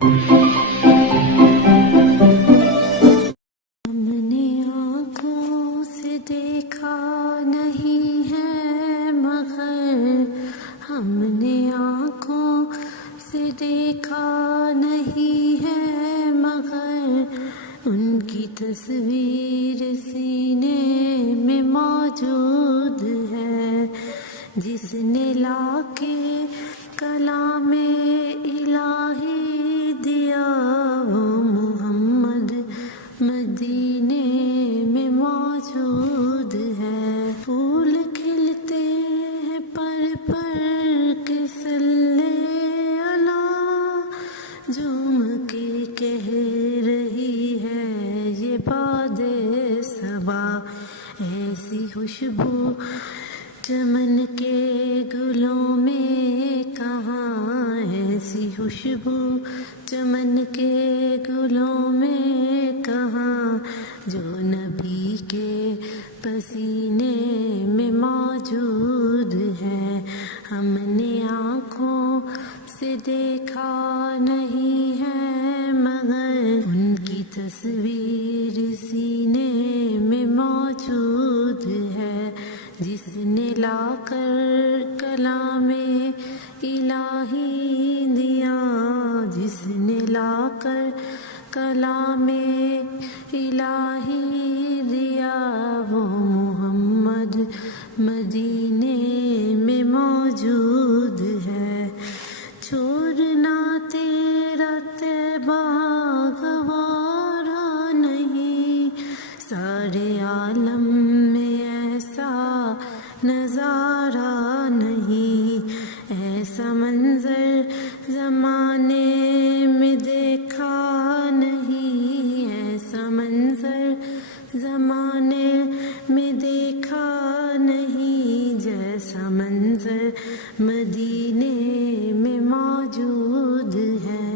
ہم نے آنکھوں سے دیکھا نہیں ہے مگر ہم نے آنکھوں سے دیکھا نہیں ہے مگر ان کی تصویر سینے میں موجود ہے. جس نے لا کے کلام الہی دیا وہ محمد مدینے میں موجود ہے. پھول کھلتے ہیں پر کے صلی اللہ جھوم کے کہہ رہی ہے یہ باد صبا. ایسی خوشبو چمن کے گلوں میں کہاں، ایسی خوشبو چمن کے گلوں میں کہاں جو نبی کے پسینے میں موجود ہے. ہم نے آنکھوں سے دیکھا نہیں ہے مگر ان کی تصویر سینے میں موجود ہے. جس نے لا کر کلام الہی دیا، جس نے لا کر کلام الہی دیا وہ محمد مدینے میں موجود ہے. چھوڑنا تیرا طیبہ گوارا نہیں، سارے عالم میں ایسا نظارہ نہیں. ایسا منظر زمانے میں دیکھا نہیں، ایسا منظر زمانے میں دیکھا نہیں جیسا منظر مدینے میں موجود ہے.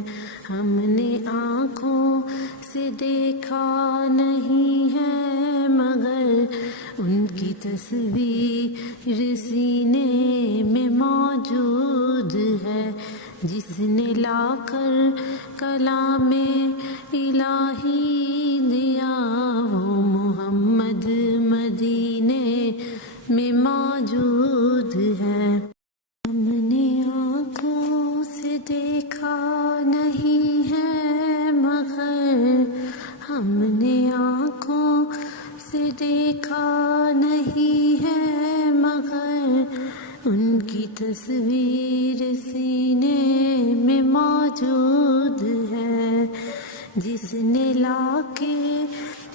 ہم نے آنکھوں سے دیکھا نہیں ہے مگر ان کی تصویر سینے میں موجود ہے. جس نے لا کر کلام الہی دیا وہ محمد مدینے میں موجود ہے. ہم نے آنکھوں سے دیکھا نہیں ہے مگر ہم نے آنکھوں سے دیکھا نہیں ہے مگر ان کی تصویر سینے میں موجود ہے. جس نے لا کے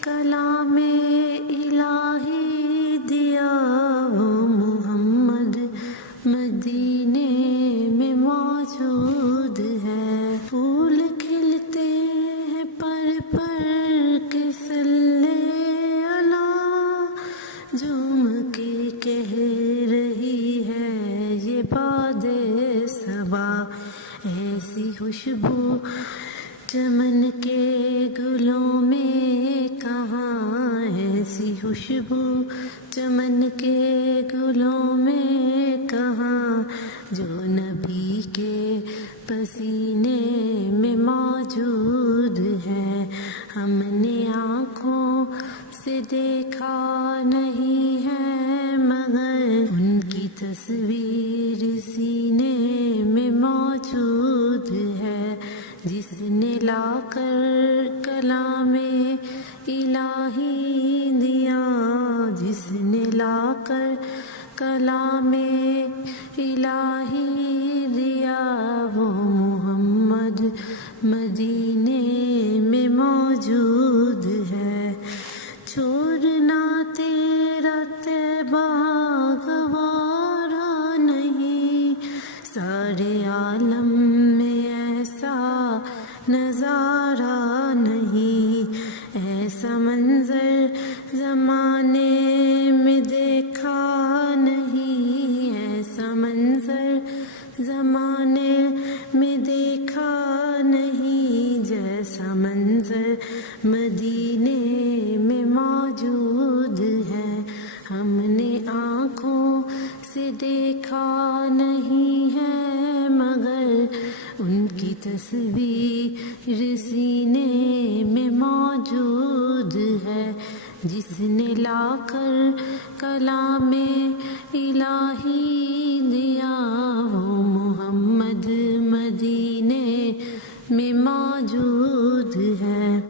کلام الہی دیا وہ محمد مدینے میں موجود ہے. پھول کھلتے ہیں پر کے صلی اللہ جھوم کے کہہ رہی ہے یہ باد صبا. ایسی خوشبو چمن کے گلوں میں کہاں، ایسی خوشبو چمن کے گلوں میں کہاں جو نبی کے پسینے میں موجود ہے. ہم نے آنکھوں سے دیکھا نہیں ہے مگر ان کی تصویر سینے میں موجود ہے. جس نے لا کر کلام الہی دیا، جس نے لا کر کلام الہی دیا وہ محمد مدینے میں موجود ہے. چھوڑنا تیرا طیبہ گوارا نہیں، سارے عالم میں ایسا نظارہ نہیں. ایسا منظر زمانے میں دیکھا نہیں، ایسا منظر زمانے میں دیکھا نہیں جیسا منظر مدینے میں موجود ہے. ہم نے آنکھوں سے دیکھا نہیں ہے مگر ان کی تصویر سینے میں موجود ہے، جس نے لا کر کلام الہی دیا، وہ محمد مدینے میں موجود